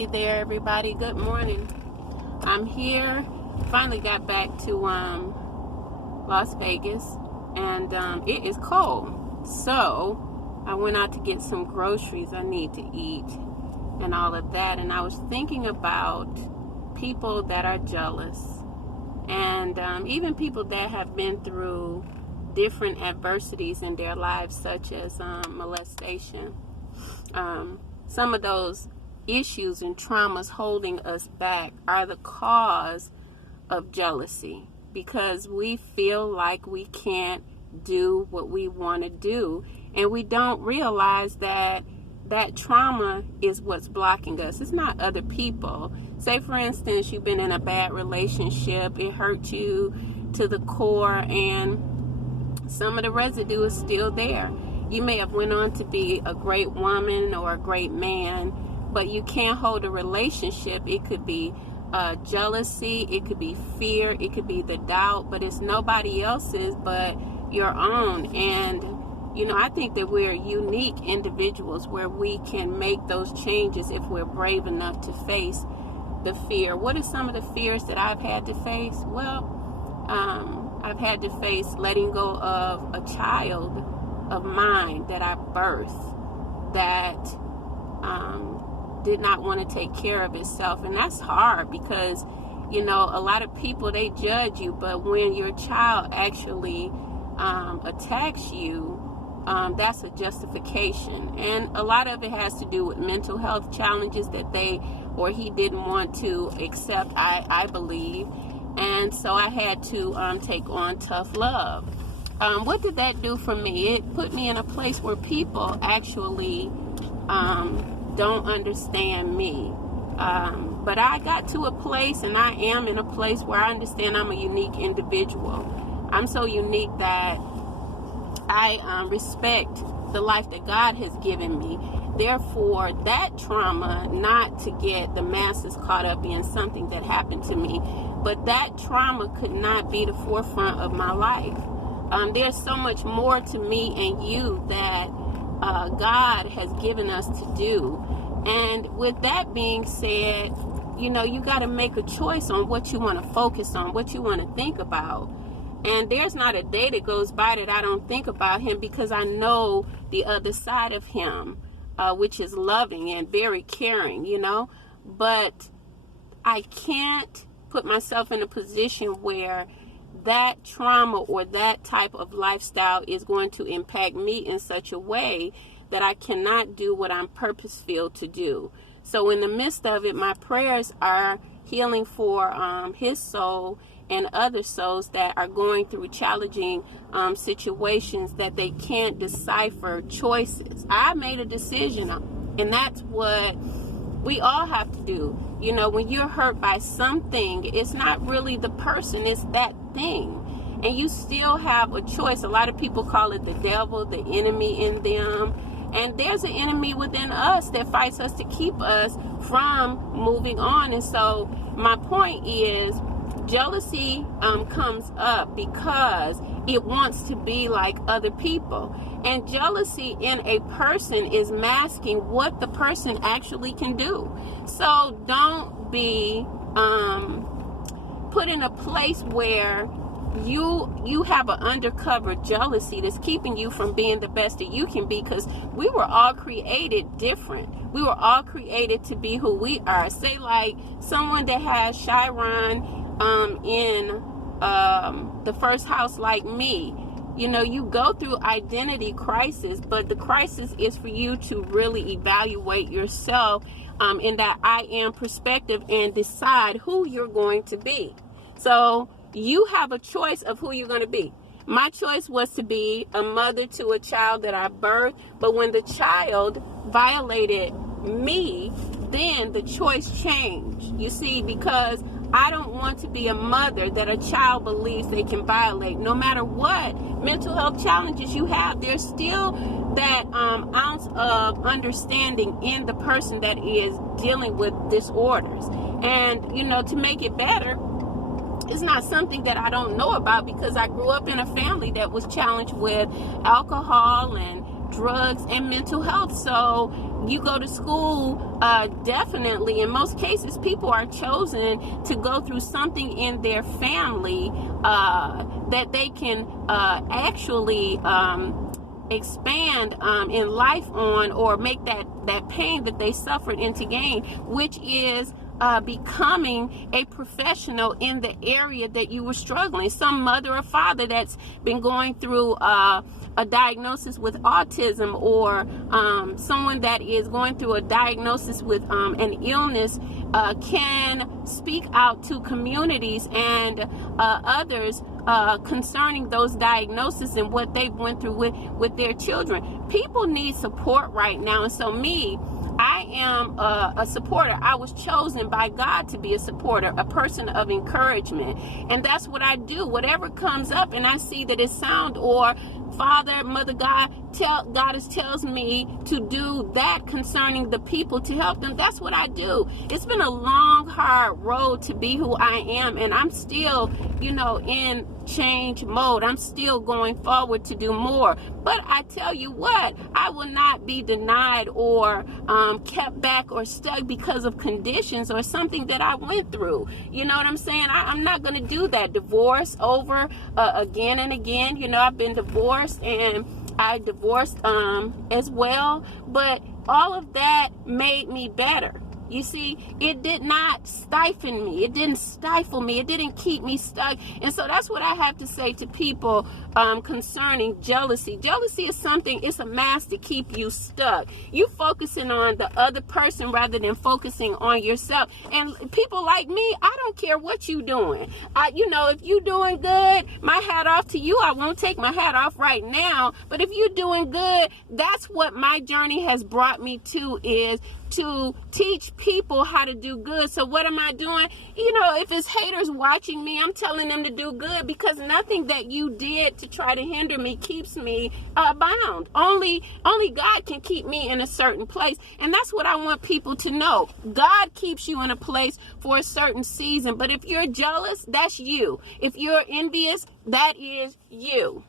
Hey there, everybody. Good morning. I'm here. Finally got back to Las Vegas, and it is cold. So I went out to get some groceries I need to eat and all of that. And I was thinking about people that are jealous, and even people that have been through different adversities in their lives, such as molestation. Some of those issues and traumas holding us back are the cause of jealousy, because we feel like we can't do what we want to do, and we don't realize that that trauma is what's blocking us. It's not other people. Say, for instance, you've been in a bad relationship, it hurt you to the core, and some of the residue is still there. You may have went on to be a great woman or a great man, but you can't hold a relationship. It could be jealousy, it could be fear, it could be the doubt, but it's nobody else's but your own. And I think that we're unique individuals where we can make those changes if we're brave enough to face the fear. What are some of the fears that I've had to face? Well, I've had to face letting go of a child of mine that I birthed that did not want to take care of itself. And that's hard because, a lot of people, they judge you, but when your child actually attacks you, that's a justification. And a lot of it has to do with mental health challenges that he didn't want to accept, I believe. And so I had to take on tough love. What did that do for me? It put me in a place where people actually don't understand me. But I got to a place, and I am in a place where I understand I'm a unique individual. I'm so unique that I respect the life that God has given me. Therefore, that trauma, not to get the masses caught up in something that happened to me, but that trauma could not be the forefront of my life. There's so much more to me and you that God has given us to do. And with that being said, you got to make a choice on what you want to focus on, what you want to think about. And there's not a day that goes by that I don't think about him, because I know the other side of him, which is loving and very caring, But I can't put myself in a position where that trauma or that type of lifestyle is going to impact me in such a way that I cannot do what I'm purpose-filled to do. So in the midst of it, my prayers are healing for his soul and other souls that are going through challenging situations that they can't decipher choices. I made a decision, and that's what we all have to do. When you're hurt by something, it's not really the person, it's that thing. And you still have a choice. A lot of people call it the devil, the enemy in them. And there's an enemy within us that fights us to keep us from moving on. And so my point is, jealousy comes up because it wants to be like other people. And jealousy in a person is masking what the person actually can do. So don't be put in a place where you have an undercover jealousy that's keeping you from being the best that you can be, because we were all created different. We were all created to be who we are. Say like someone that has Chiron in the first house like me. You go through identity crisis, but the crisis is for you to really evaluate yourself in that I am perspective and decide who you're going to be. So you have a choice of who you're going to be. My choice was to be a mother to a child that I birthed, but when the child violated me, then the choice changed. You see, because I don't want to be a mother that a child believes they can violate. No matter what mental health challenges you have, there's still that ounce of understanding in the person that is dealing with disorders. And, to make it better, it's not something that I don't know about, because I grew up in a family that was challenged with alcohol and drugs and mental health. So you go to school, definitely, in most cases, people are chosen to go through something in their family that they can actually expand in life on, or make that pain that they suffered into gain, which is becoming a professional in the area that you were struggling. Some mother or father that's been going through a diagnosis with autism, or someone that is going through a diagnosis with an illness can speak out to communities and others concerning those diagnoses and what they've went through with their children. People need support right now, and so I am a supporter. I was chosen by God to be a supporter, a person of encouragement. And that's what I do. Whatever comes up and I see that it's sound, or Father, Mother God tells me to do that concerning the people, to help them, that's what I do. It's been a long, hard road to be who I am, and I'm still, in change mode. I'm still going forward to do more. But I tell you what, I will not be denied or kept back or stuck because of conditions or something that I went through. You know what I'm saying? I'm not going to do that. Divorce over again and again. I've been divorced, and I divorced as well. But all of that made me better. You see, it did not stifle me. It didn't stifle me. It didn't keep me stuck. And so that's what I have to say to people concerning jealousy. Jealousy is something, it's a mask to keep you stuck. You focusing on the other person rather than focusing on yourself. And people like me, I don't care what you doing. If you doing good, my hat off to you. I won't take my hat off right now. But if you're doing good, that's what my journey has brought me to, is to teach people how to do good. So what am I doing? If it's haters watching me, I'm telling them to do good, because nothing that you did to try to hinder me keeps me bound. Only God can keep me in a certain place. And that's what I want people to know. God keeps you in a place for a certain season. But if you're jealous, that's you. If you're envious, that is you.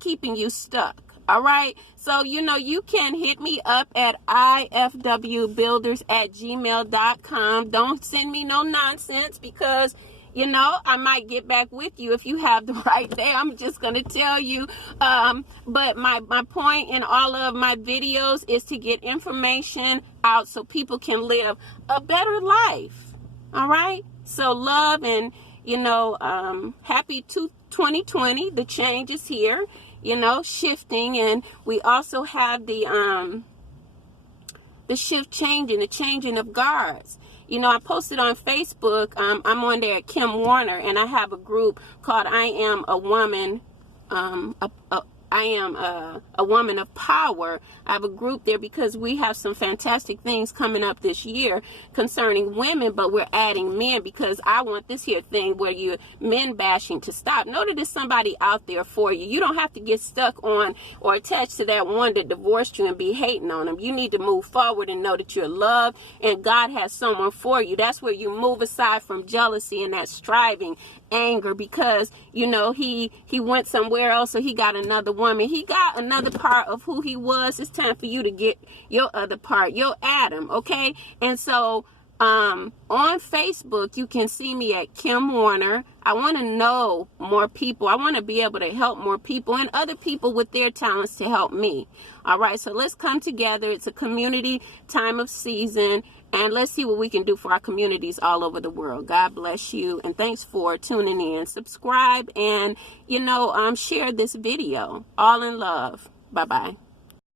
Keeping you stuck. All right. So, you can hit me up at ifwbuilders@gmail.com. Don't send me no nonsense, because, I might get back with you if you have the right day. I'm just going to tell you. But my point in all of my videos is to get information out so people can live a better life. All right. So love, and, happy 2020. The change is here. Shifting, and we also have the shift changing, the changing of guards. I posted on Facebook, I'm on there at Kim Warner, and I have a group called I Am a Woman, I am a woman of power. I have a group there because we have some fantastic things coming up this year concerning women, but we're adding men, because I want this here thing where you're men bashing to stop. Know that there's somebody out there for you. You don't have to get stuck on or attached to that one that divorced you and be hating on them. You need to move forward and know that you're loved and God has someone for you. That's where you move aside from jealousy and that striving, anger, because he went somewhere else, so he got another woman. He got another part of who he was. It's time for you to get your other part, your Adam. Okay. And so on Facebook, you can see me at Kim Warner. I want to know more people. I want to be able to help more people and other people with their talents to help me. All right. So let's come together. It's a community time of season, and let's see what we can do for our communities all over the world. God bless you. And thanks for tuning in. Subscribe and, share this video. All in love. Bye-bye.